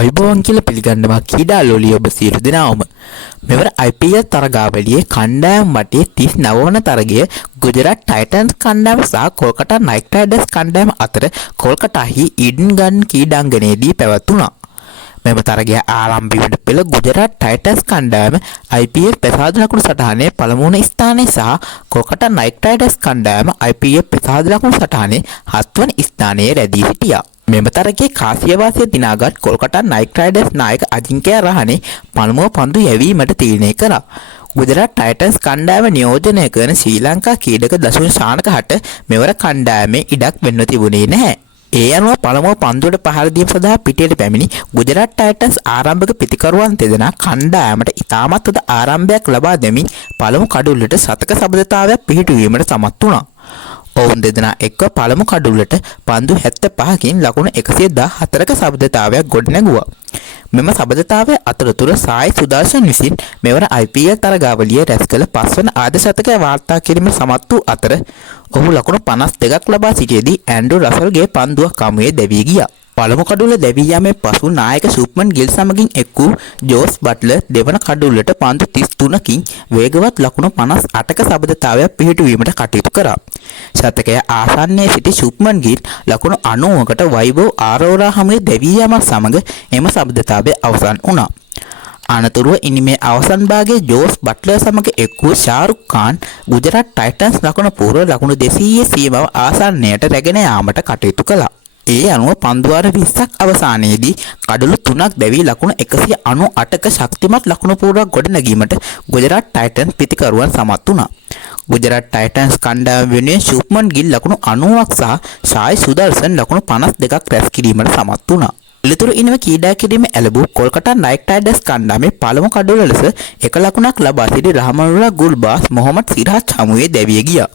අයිබෝන් කියලා පිළිගන්නවා ක්‍රීඩා ලෝලිය ඔබ සියලු දෙනාම. මෙවර IPL තරගාවලියේ කණ්ඩායම් වටේ 39 වන තරගය ගුජරාට් ටයිටන්ස් කණ්ඩායම සහ කොල්කතා නයිට් රයිඩර්ස් කණ්ඩායම අතර කොල්කතාහි ඊඩන් ගාඩන් ක්‍රීඩාංගණයේදී පැවැත්වුණා. මෙම තරගය ආරම්භ වීමට පෙර ගුජරාට් ටයිටන්ස් කණ්ඩායම IPL පෙසාදු ලකුණු සටහනේ පළමු වන ස්ථානයේ සහ කොල්කතා නයිට් රයිඩර්ස් කණ්ඩායම IPL පෙසාදු ලකුණු සටහනේ 7 වන ස්ථානයේ රැඳී සිටියා. මෙම තරගයේ කාසියවාසිය දිනාගත් කොල්කතා නයිට් රයිඩර්ස් නායක අජිංක්‍ය රහානේ පළමුව පන්දු යැවීමට තීරණය කළා. ගුජරාට් ටයිටන්ස් කණ්ඩායම නියෝජනය කරන ශ්‍රී ලංකා ක්‍රීඩක දසුන් ශානකහට මෙවර කණ්ඩායමේ ඉඩක් වෙන්න තිබුණේ නැහැ. ඒ අනුව පළමුව පන්දුවට පහර දීම සඳහා පිටියට පැමිණි ගුජරාට් ටයිටන්ස් ආරම්භක පිතිකරුවන් දෙදෙනා කණ්ඩායමට ඉතාමත් හොඳ ආරම්භයක් ලබා දෙමින් පළමු කඩුල්ලට සතක සබඳතාවයක් පිහිටුවීමට සමත් වුණා. ඔවුන් දෙදෙනා එක්ව පළමු කඩුල්ලට පන්දු 75කින් ලකුණු 114ක සබඳතාවයක් ගොඩනැගුවා. මෙම සබඳතාවය අතරතුර සායි සුදර්ශන් විසින් මෙවර IPL තරගාවලියේ රැස් කළ 5 වන ආදශතකය වාර්තා කිරීමට සමත් වූ අතර ඔහු ලකුණු 52ක් ලබා සිටියේදී ඇන්ඩ්‍රු රසල්ගේ පන්දුව කමුවේ දැවී ගියා. පළමු කඩුල්ල දැවී යාමේ පසු නායක සුප්මන් ගිල් සමගින් එක් වූ ජෝස් බට්ලර් දෙවන කඩුල්ලට පන්දු 33කින් වේගවත් ලකුණු 58ක සබඳතාවයක් පිහිටුවීමට කටයුතු කරා. ශතකය ආසන්නයේ සිටි සුප්මන් ගිල් ලකුණු 90කට වෛභව් ආරෝරා හමුවේ දැවී යාමත් සමග එම සබඳතාවය අවසන් වුණා. අනතුරුව ඉනිමේ අවසන් භාගයේ ජෝස් බට්ලර් සමග එක් වූ ශාරුක් ખાન ගුජරාට් ටයිටන්ස් ලකුණු පූර්ව ලකුණු 200 සීමාව ආසන්නයට රැගෙන යාමට කටයුතු කළා. ඒ අනුව පන්දුවාර 20ක් අවසානයේදී කඩලු 3ක් දැවී ලකුණු 198ක ශක්තිමත් ලකුණු පූර්වක් ගොඩනැගීමට ගුජරාට් ටයිටන්ස් පිතිකරුවන් සමත් වුණා. ගුජරාට් ටයිටන්ස් කණ්ඩායම වෙනුවෙන් ශුභ්මන් ගිල් ලකුණු 90ක් සහ සායි සුදර්ශන් ලකුණු 52ක් රැස් කිරීමට සමත් වුණා. ඉලතුරු ඉනව ක්‍රීඩා කිරීම ඇලබූ කොල්කතා නයිට් රයිඩර්ස් කණ්ඩායමේ පළමු කඩුල්ල ලෙස එක ලකුණක් ලබා සිටි රහමනුල්ලා ගුල්බාස් මොහොමඩ් සිරාජ් හමුවේ දැවිය ගියා.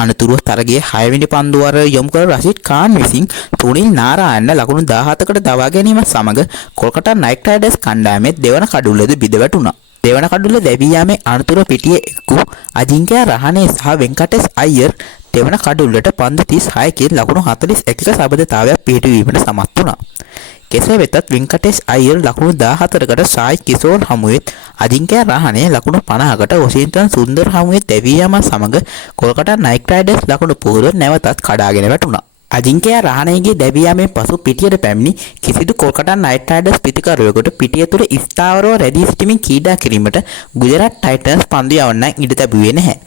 අනතුරුව තරගයේ 6 වෙනි පන්දුවර යොමු කළ රෂීද් ખાන් විසින් සුනිල් නාරායන ලකුණු 17කට දවා ගැනීමත් සමග කොල්කතා නයිට් රයිඩර්ස් කණ්ඩායමේ දෙවන කඩුල්ලද බිඳ වැටුණා. දෙවන කඩුල්ල දැවී යාමේ අනතුරුව පිටියේ එක්කු අජිංක්‍ය රහානේ සහ වෙන්කටේස් අයියර් දෙවන කඩුල්ලට පන්දු 36කින් ලකුණු 41ක සබඳතාවයක් පිහිටුවීමට සමත් වුණා. කෙසේ වෙතත් වෙන්කටේස් අයියර් ලකුණු 14කට සායි කිෂෝර් හමුවෙත් අජිංක්‍ය රහානේ ලකුණු 50කට වොෂින්ටන් සුන්දර් හමුවේ දැවී යාම සමග කොල්කතා නයිට් රයිඩර්ස් ලකුණු පූර්ව නැවතත් කඩාගෙන වැටුණා. අජිංක්‍ය රහානේගේ දැවී යාමෙන් පසු පිටියට පැමිණි කිසිදු කොල්කතා නයිට් රයිඩර්ස් පිතිකරුවෙකුට පිටිය තුර ස්ථාවරව රැඳී සිටමින් ක්‍රීඩා කිරීමට ගුජරාට් ටයිටන්ස් පන්දු යවන්නන් ඉඩ ලැබුවේ නැහැ.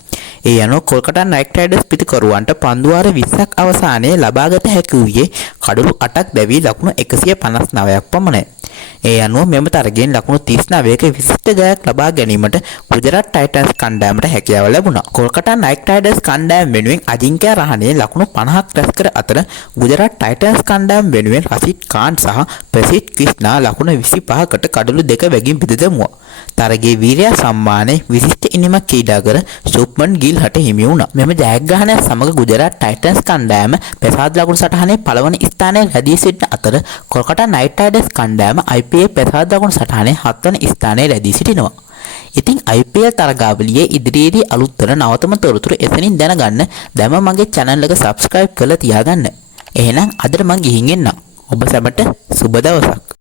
ඒ අනුව කොල්කතා නයිට් රයිඩර්ස් පිතිකරුවන්ට පන්දුවාර 20ක් අවසානයේ ලබාගත හැකි වූයේ කඩලු 8ක් දැවී ලකුණු 159ක් පමණයි. ඒ අනුව මෙම තරගයෙන් ලකුණු 39ක විශිෂ්ට ජයක් ලබා ගැනීමට ගුජරාට් ටයිටන්ස් කණ්ඩායමට හැකියාව ලැබුණා. කොල්කතා නයිට් රයිඩර්ස් කණ්ඩායම වෙනුවෙන් අජිංක්‍ය රහානේ ලකුණු 50ක් රැස් කර අතර ගුජරාට් ටයිටන්ස් කණ්ඩායම වෙනුවෙන් රෂීද් ખાන් සහ ප්‍රසිද් ක්‍රිෂ්නා ලකුණු 25කට කඩලු 2 වැගින් බිඳ දැමුවා. තරගයේ වීරයා සම්මානයේ විශිෂ්ට ඉනිමක් ක්‍රීඩා කර සුප්මන් ගිල් හට හිමි වුණා. මෙම ජයග්‍රහණය සමග ගුජරාට් ටයිටන්ස් කණ්ඩායම පෙසාදු ලකුණු සටහනේ පළවන ස්ථානයේ රැඳී සිටින අතර කොල්කතා නයිට් රයිඩර්ස් කණ්ඩායම IPL පෙසාදු ලකුණු සටහනේ 7 වන ස්ථානයේ රැඳී සිටිනවා. ඉතින් IPL තරගාවලියේ ඉදිරියේදී අලුත් වන නවතම තොරතුරු එතනින් දැනගන්න දැම මගේ channel එක subscribe කරලා තියාගන්න. එහෙනම් අදට මම ගිහින් එන්නම්. ඔබ සැමට සුබ දවසක්.